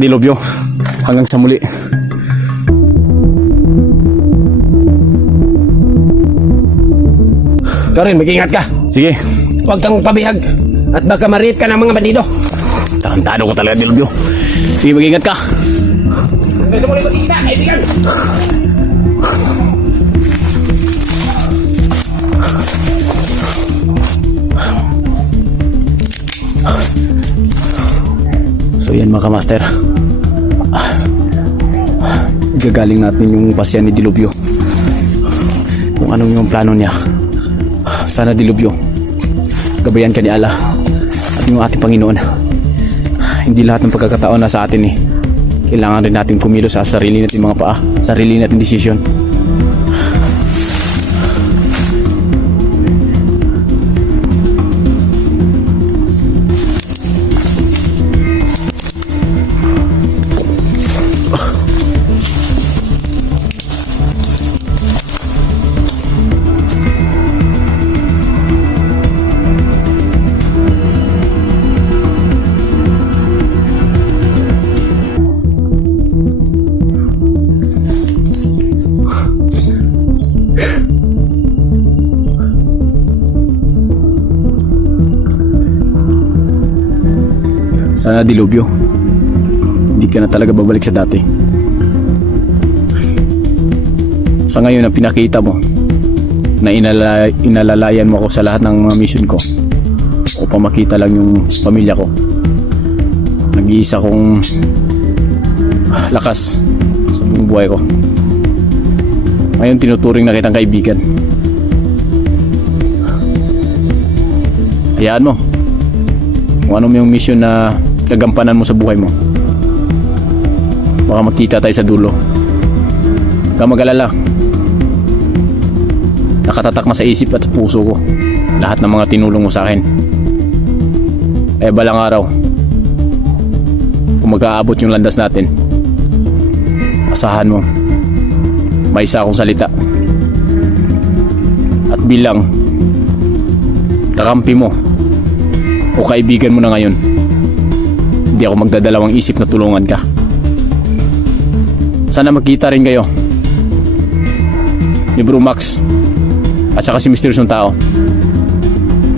Dilobyo. Hanggang sa muli. Karin, mag-ingat ka. Sige. Huwag kang pabihag. At baka ma-rape ka ng mga bandido. Tarantado ko talaga, Dilobyo. Sige, mag-ingat ka. Ito mo rin magkikita, kaibigan. So yan mga kamaster, gagaling natin yung pasyan ni Dilobyo, kung anong yung plano niya. Sana Dilobyo, gabayan ka ni Allah at yung ating Panginoon. Hindi lahat ng pagkakataon na sa atin eh. Kailangan rin natin kumilos sa sarili natin mga paa, sarili natin desisyon. Sana Dilobyo, hindi ka na talaga babalik sa dati. Sa ngayon na pinakita mo na inalalayan mo ako sa lahat ng mga mission ko upang makita lang yung pamilya ko. Nag-iisa kong lakas sa buong buhay ko. Ngayon tinuturing na kitang kaibigan. Hayaan mo kung anong yung mission na gagampanan mo sa buhay mo. Baka magkita tayo sa dulo. Huwag kang mag-alala. Nakatatak na sa isip at sa puso ko lahat ng mga tinulong mo sa akin. Kaya balang araw, kung mag-aabot yung landas natin, asahan mo may isa akong salita. At bilang kakampi mo o kaibigan mo na ngayon, hindi ako magdadalawang isip na tulungan ka. Sana magkita rin kayo ni Bro Max at saka si Misteryosong Tao,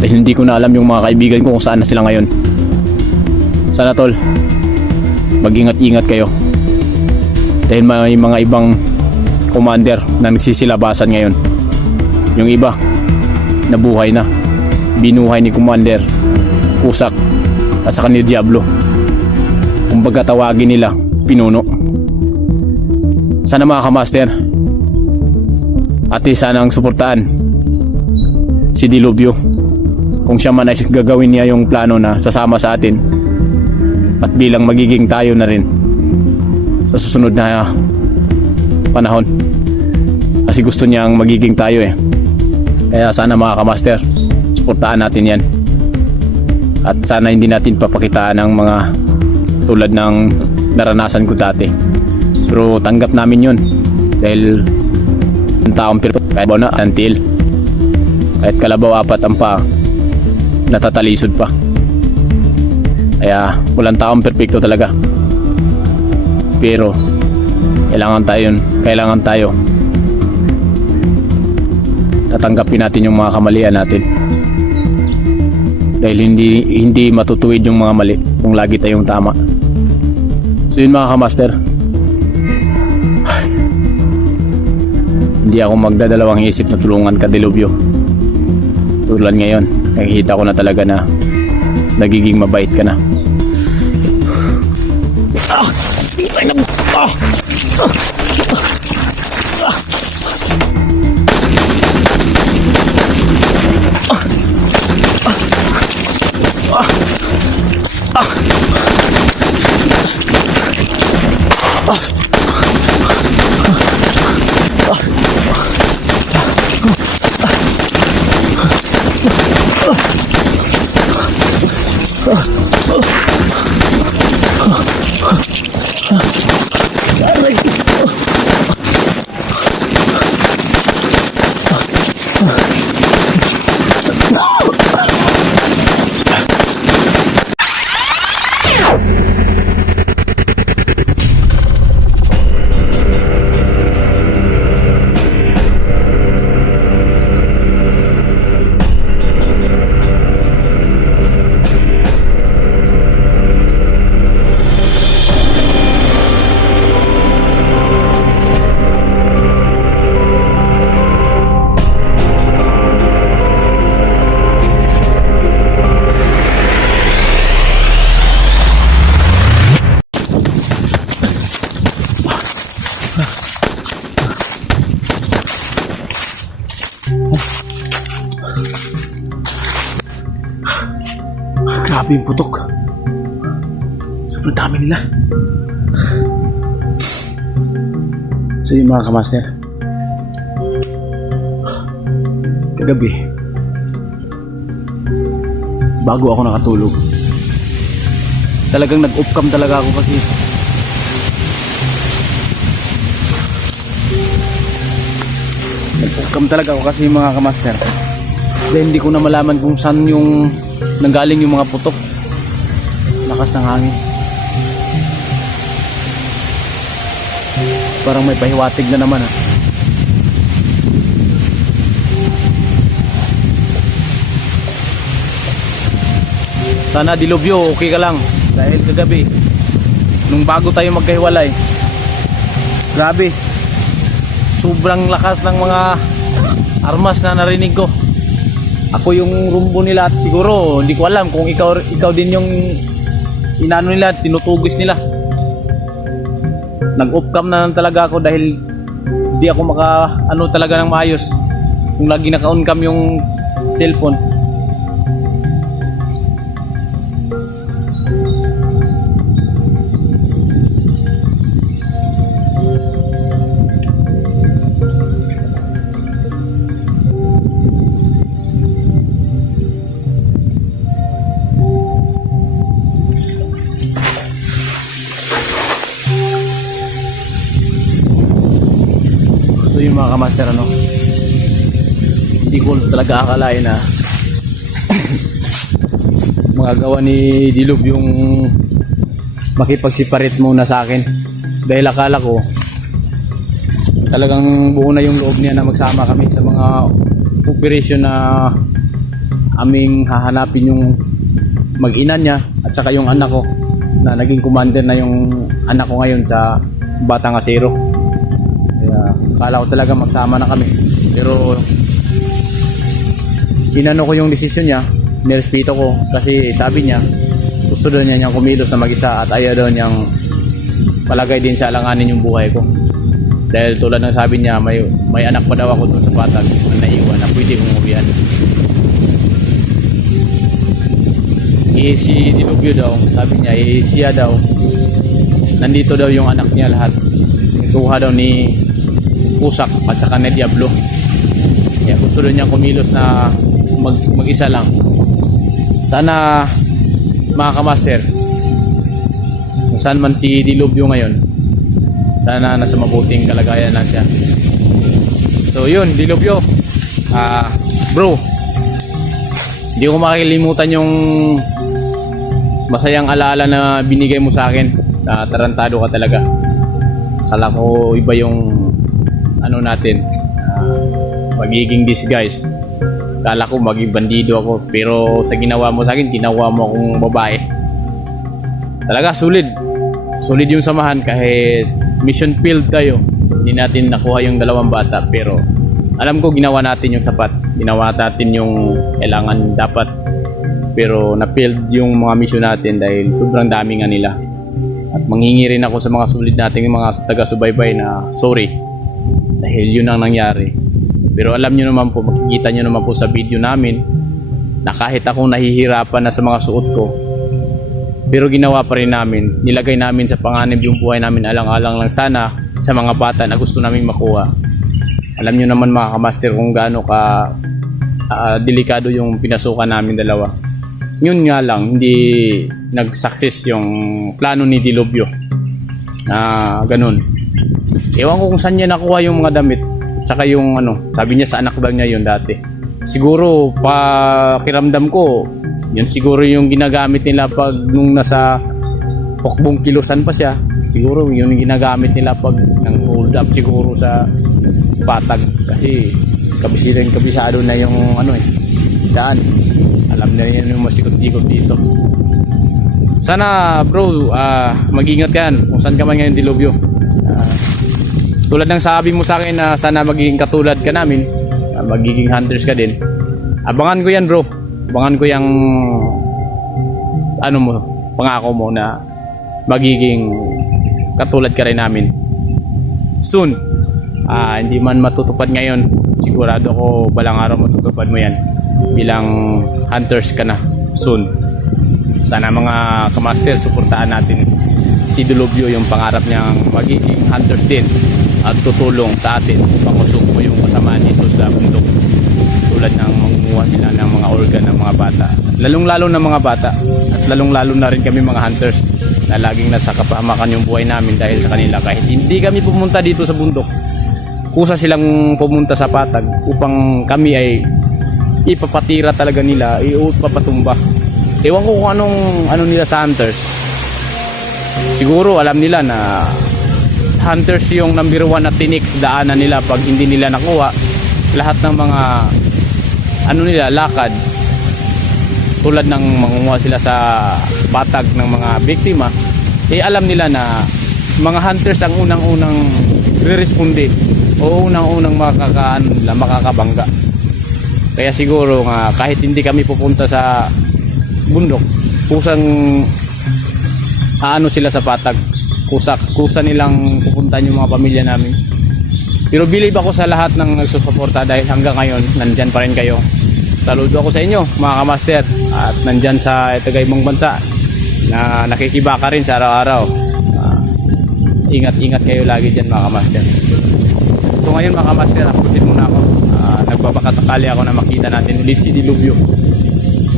dahil hindi ko na alam yung mga kaibigan ko kung saan na sila ngayon. Sana tol, mag-ingat-ingat kayo, dahil may mga ibang commander na nagsisilabasan ngayon. Yung iba nabuhay na, binuhay ni Commander Usak at saka ni Diablo. Kumbaga tawagin nila pinuno. Sana mga kamaster, ati sanang suportaan si Dilobyo kung siya man ay gagawin niya yung plano na sasama sa atin, at bilang magiging tayo na rin sa susunod na panahon, kasi gusto niyang magiging tayo eh. Kaya sana mga kamaster, suportaan natin yan, at sana hindi natin papakitaan ng mga tulad ng naranasan ko dati. Pero tanggap namin yun, dahil ang taong perfect kahit na until kahit kalabaw apat ang pa, natatalisod pa. Kaya walang taong perfecto talaga, pero kailangan tayo tatanggapin natin yung mga kamalian natin, dahil hindi matutuwid yung mga mali kung lagi tayong tama. So yun mga kamaster, hindi ako magdadalawang isip na tulungan ka Dilobyo. Tulad ngayon, nakikita ko na talaga na nagiging mabait ka na. Grabe yung putok. Sobrang dami nila. So yung mga kamaster, kagabi, bago ako nakatulog, talagang nag-off cam talaga ako kasi nag-off cam talaga ako kasi mga kamaster. Dahil hindi ko na malaman kung saan yung nanggaling yung mga putok. Lakas ng hangin. Parang may pahiwatig na naman ah. Sana Dilubyo, okay ka lang. Dahil kagabi, nung bago tayo magkahiwalay, grabe, sobrang lakas ng mga armas na narinig ko. Ako yung rumbo nila at siguro hindi ko alam kung ikaw din yung inano nila, tinutugis nila. Nag-off cam na lang talaga ako dahil hindi ako ano talaga ng maayos. Kung lagi naka-on cam yung cellphone. Yung mga kamaster, ano, hindi ko talaga akalain na magagawa ni Dilub yung makipagsiparit muna sa akin. Dahil akala ko talagang buo na yung loob niya na magsama kami sa mga operation na aming hahanapin yung mag-ina niya at saka yung anak ko na naging commander na yung anak ko ngayon sa Batang Asero. Akala ko talaga magsama na kami. Pero inano ko yung desisyon niya, nirespeto ko kasi sabi niya gusto daw niya niyang kumilos na mag-isa at ayaw daw niyang palagay din sa alanganin yung buhay ko. Dahil tulad ng sabi niya, may anak pa daw ako doon sa Patag na naiwan na pwede kong uwian. Si Dilubyo daw, sabi niya, siya daw, nandito daw yung anak niya lahat. Ikuha daw ni Pusak at saka na Diablo. Kaya gusto rin niya kumilos na mag-isa lang. Sana mga kamaster, kung saan man si Dilubyo ngayon, sana nasa mabuting kalagayan na siya. So yun, Dilubyo, bro, hindi ko makakalimutan yung masayang alaala na binigay mo sa akin. Tarantado ka talaga. Kala ko iba yung ano natin, magiging disguise. Kala ko maging bandido ako, pero sa ginawa mo sa akin, ginawa mo akong babae. Talaga solid yung samahan kahit mission failed tayo. Hindi natin nakuha yung dalawang bata, pero alam ko ginawa natin yung sapat, ginawa natin yung kailangan dapat, pero na-failed yung mga mission natin dahil sobrang dami nga nila. At manghingi rin ako sa mga sulit nating mga taga-subaybay na sorry dahil yun ang nangyari. Pero alam nyo naman po, makikita nyo naman po sa video namin na kahit akong nahihirapan na sa mga suot ko, pero ginawa pa rin namin, nilagay namin sa panganib yung buhay namin, alang-alang lang sana sa mga bata na gusto namin makuha. Alam nyo naman mga kamaster kung gaano ka delikado yung pinasukan namin dalawa. Yun nga lang, hindi nag-success yung plano ni Dilubyo na ganun. Ewan ko kung saan niya nakuha yung mga damit. Tsaka yung ano, sabi niya sa anak daw niya yun dati. Siguro pakiramdam ko, yun siguro yung ginagamit nila pag nung nasa Hukbong Kilusan pa siya. Siguro yun yung ginagamit nila pag nang hold up siguro sa Patag. Kasi kabisado na yung ano daan. Alam na rin yung masikot-sikot dito. Sana bro, mag-ingat ka yan kung saan ka man ngayon Dilubyo. Tulad ng sabi mo sa akin na sana magiging katulad ka namin, magiging hunters ka din. Abangan ko yan bro. Abangan ko yung ano mo, pangako mo na magiging katulad ka rin namin. Soon. Hindi man matutupad ngayon, sigurado ako balang araw matutupad mo yan. Bilang hunters ka na soon. Sana mga kamaster, suportahan natin si Dilubyo yung pangarap niyang magiging hunter din at tutulong sa atin upang masugpo yung kasamaan dito sa bundok, tulad ng mangunguha sila ng mga organ ng mga bata, lalong-lalo ng mga bata, at lalong-lalo na rin kami mga hunters na laging nasa kapahamakan yung buhay namin dahil sa kanila. Kahit hindi kami pumunta dito sa bundok, kusa silang pumunta sa patag upang kami ay ipapatira talaga nila, ipapatumba. Ewan ko kung ano nila sa hunters. Siguro alam nila na hunters yung number 1 at tinik daanan nila pag hindi nila nakuha lahat ng mga nila lakad, tulad ng mangunguha sila sa patag ng mga biktima. Alam nila na mga hunters ang unang-unang re-responde o unang-unang makakabangga. Kaya siguro nga kahit hindi kami pupunta sa bundok, kusang sila sa patag, kusa nilang pupuntahan yung mga pamilya namin. Pero believe ako sa lahat ng nagsusuporta dahil hanggang ngayon nandyan pa rin kayo. Saludo ako sa inyo mga kamaster, at nandyan sa tagaibang bansa na nakikibaka rin sa araw-araw. Ingat-ingat kayo lagi dyan mga kamaster. So ngayon mga kamaster, napusin muna ako. Nagbabaka sakali ako na makita natin ulit si Dilubyo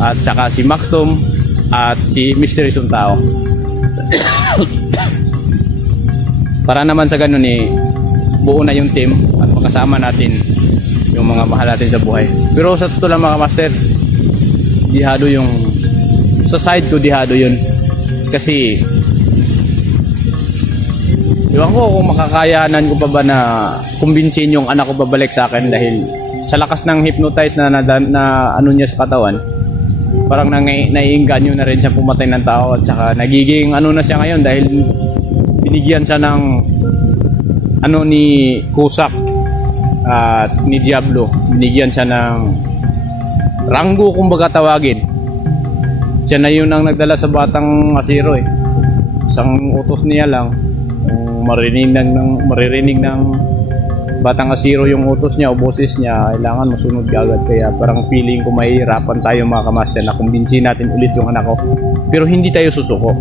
at saka si Maxtom at si Mystery Suntao. Para naman sa ganun buo na yung team at makasama natin yung mga mahal natin sa buhay. Pero sa totoo lang mga master, dihado yung sa side ko, dihado yun kasi iwan ko kung makakayanan ko pa ba na kumbinsin yung anak ko babalik sa akin, dahil sa lakas ng hypnotize na niya sa katawan, parang naiinganyo na rin siya pumatay ng tao, at saka nagiging na siya ngayon dahil binigyan siya ng ni Kusak at ni Diablo, binigyan siya ng ranggo kumbaga tawagin. Siya na yun ang nagdala sa batang asiro isang utos niya lang, kung maririnig ng batang asiro yung utos niya o boses niya, kailangan masunod agad. Kaya parang feeling ko mahihirapan tayo mga kamaster na kumbinsin natin ulit yung anak ko. Pero hindi tayo susuko,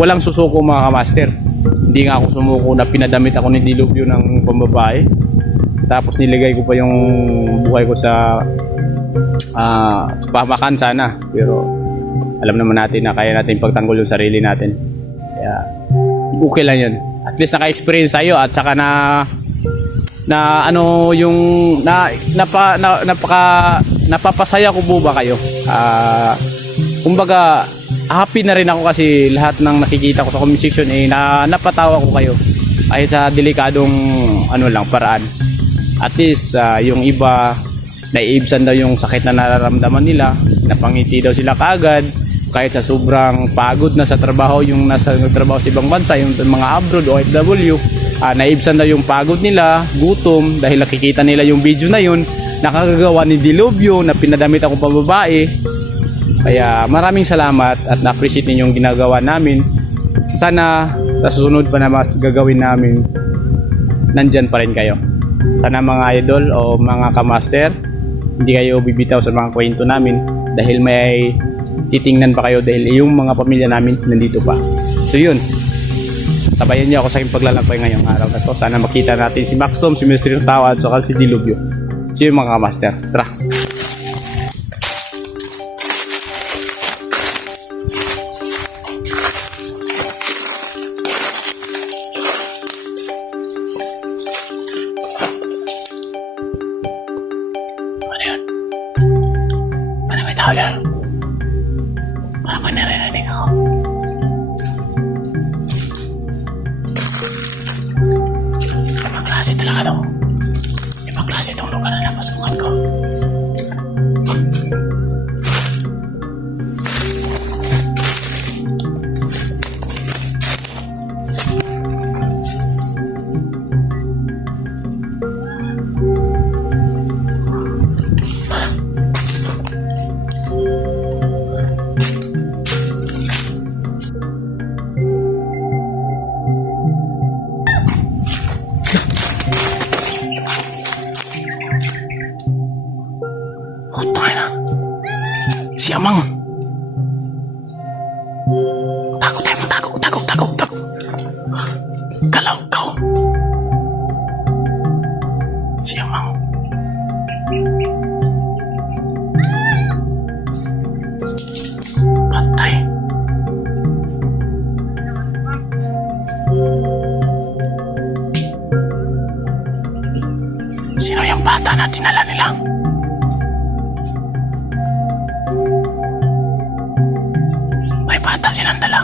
walang susuko mga kamaster. Hindi nga ako sumuko na pinadamit ako ni Dilubyo ng pambabae, tapos nilagay ko pa yung buhay ko sa pamakan sana. Pero alam naman natin na kaya natin pagtanggol yung sarili natin, kaya okay lang yun. At least naka-experience tayo, at saka napapasaya ko po ba kayo. Kumbaga happy na rin ako kasi lahat ng nakikita ko sa comment section napatawa ko kayo kahit sa delikadong paraan. At least yung iba naiibsan daw yung sakit na nararamdaman nila, napangiti daw sila kaagad kahit sa sobrang pagod na sa trabaho, yung nagtrabaho sa ibang bansa, yung mga abroad OFW, naibsan daw yung pagod nila, gutom, dahil nakikita nila yung video na yun nakagagawa ni Dilubyo na pinadamit akong pambabae. Kaya maraming salamat at na-appreciate ninyo yung ginagawa namin. Sana sa susunod pa na mas gagawin namin, nandyan pa rin kayo. Sana mga idol o mga kamaster, hindi kayo bibitaw sa mga kwento namin, dahil may titingnan pa kayo, dahil yung mga pamilya namin nandito pa. So yun, sabayan niyo ako sa aking paglalakbay ngayong araw na to. Sana makita natin si Maxtom, si Mystery Suntao at saka si Dilubyo. So yun mga kamaster, tara! Hala, parang may naririnig ako. Ibang klase talaga daw. Ibang klase itong lugar na napasukan ko. Si Amang. Kalangkaw. Siya mang patay. Sino yung bata na dinala nila? May bata silang dala.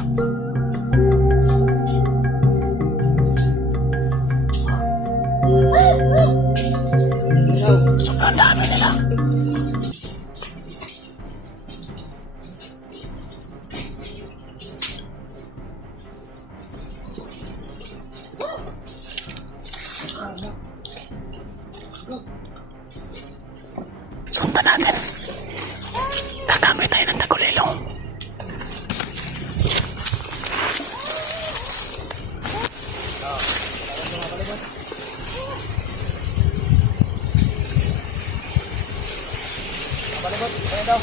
Sobrang dami nila. Sundan natin. Gagamit tayo ng tagulilong. Balibot, kaya daw.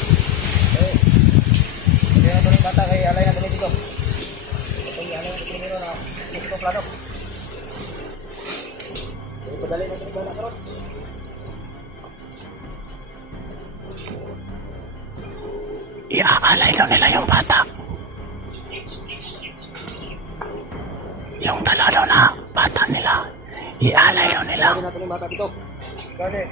Kaya daw ng bata kay alay na kami dito. Kaya alay na primero na dito plano. Kaya padali na kami bala karon. Iaalay daw nila yung bata. Yung dala daw na bata nila. Iaalay daw nila. Kaya natin yung bata dito. Kaya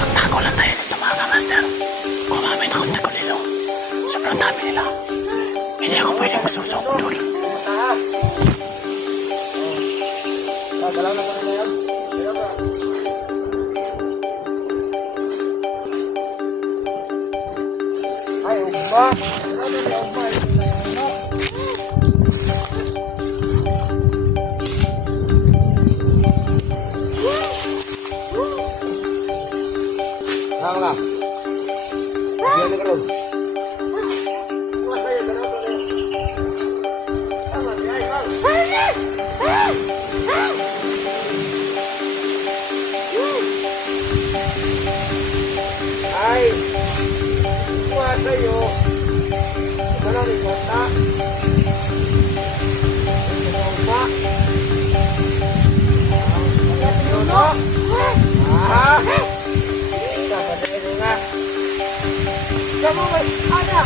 Magtago lang tayo dito mga kamaster. Kumamay na akong tagulilong. Sobrang dami nila. Hindi ako pwedeng susok doon. galaw na ko na yan. Ay, umba. Sama lah. Dia ni kalau. Ay, kuha kayo. Ano ni kota? Umba. Ah. Kamu ada.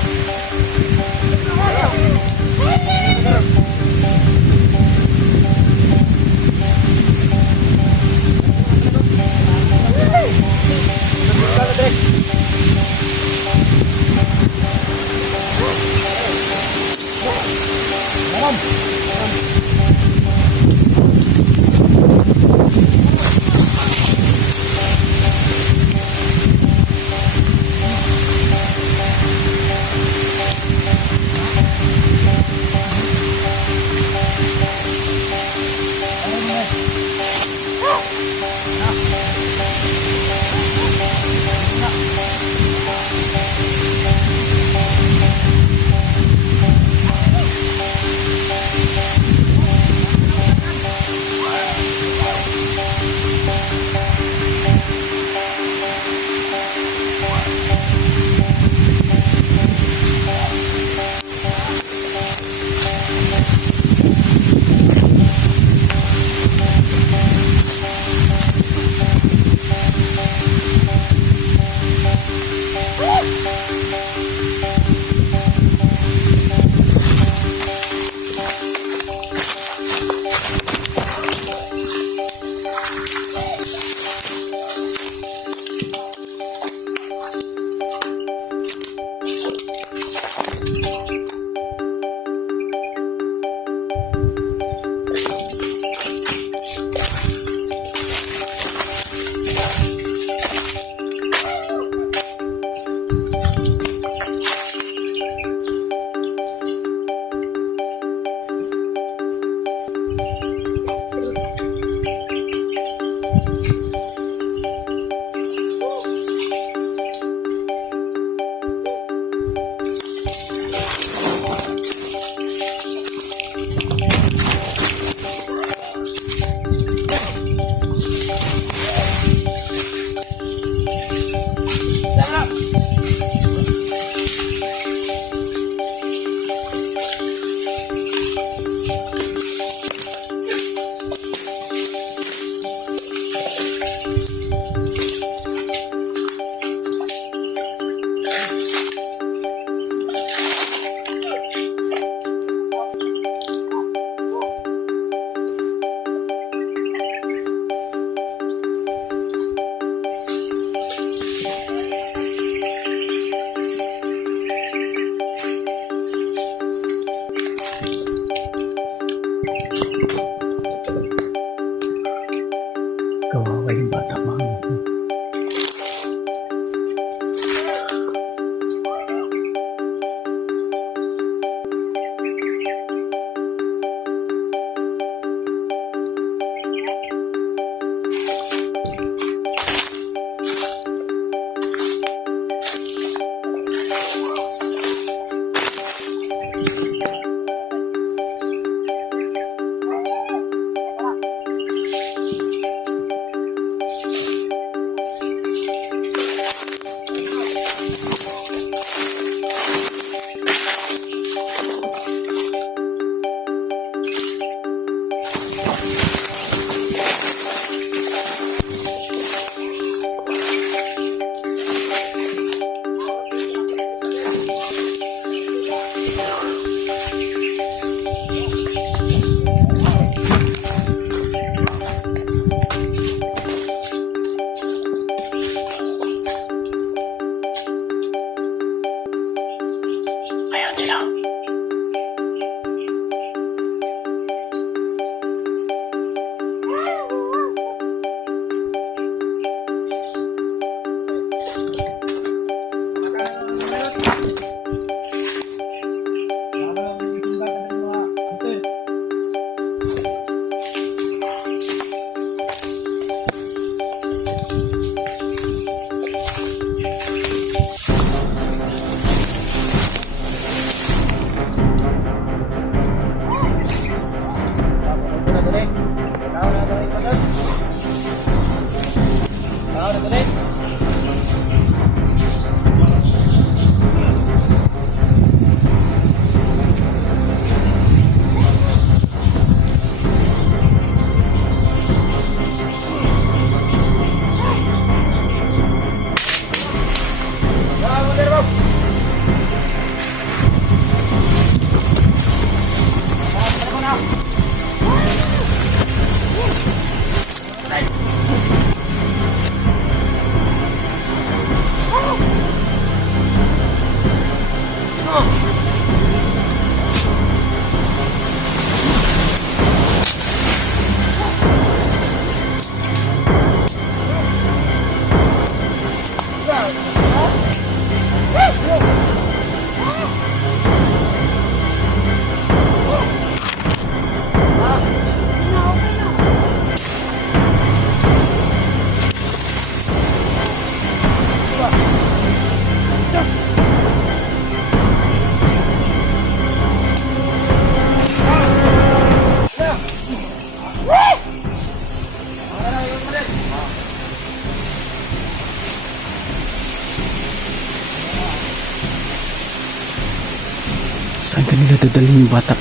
Saan kanila dadalhin yung bata?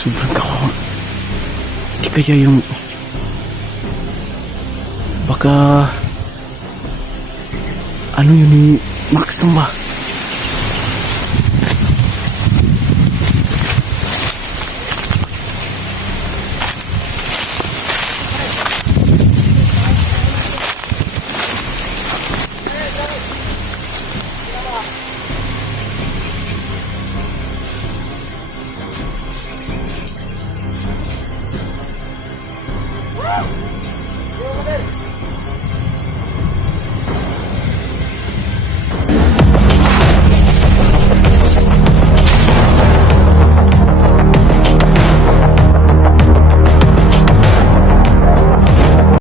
Sobrang kawawa. Di kaya yung... Baka... Ano yun ni Max lang ba? Woo!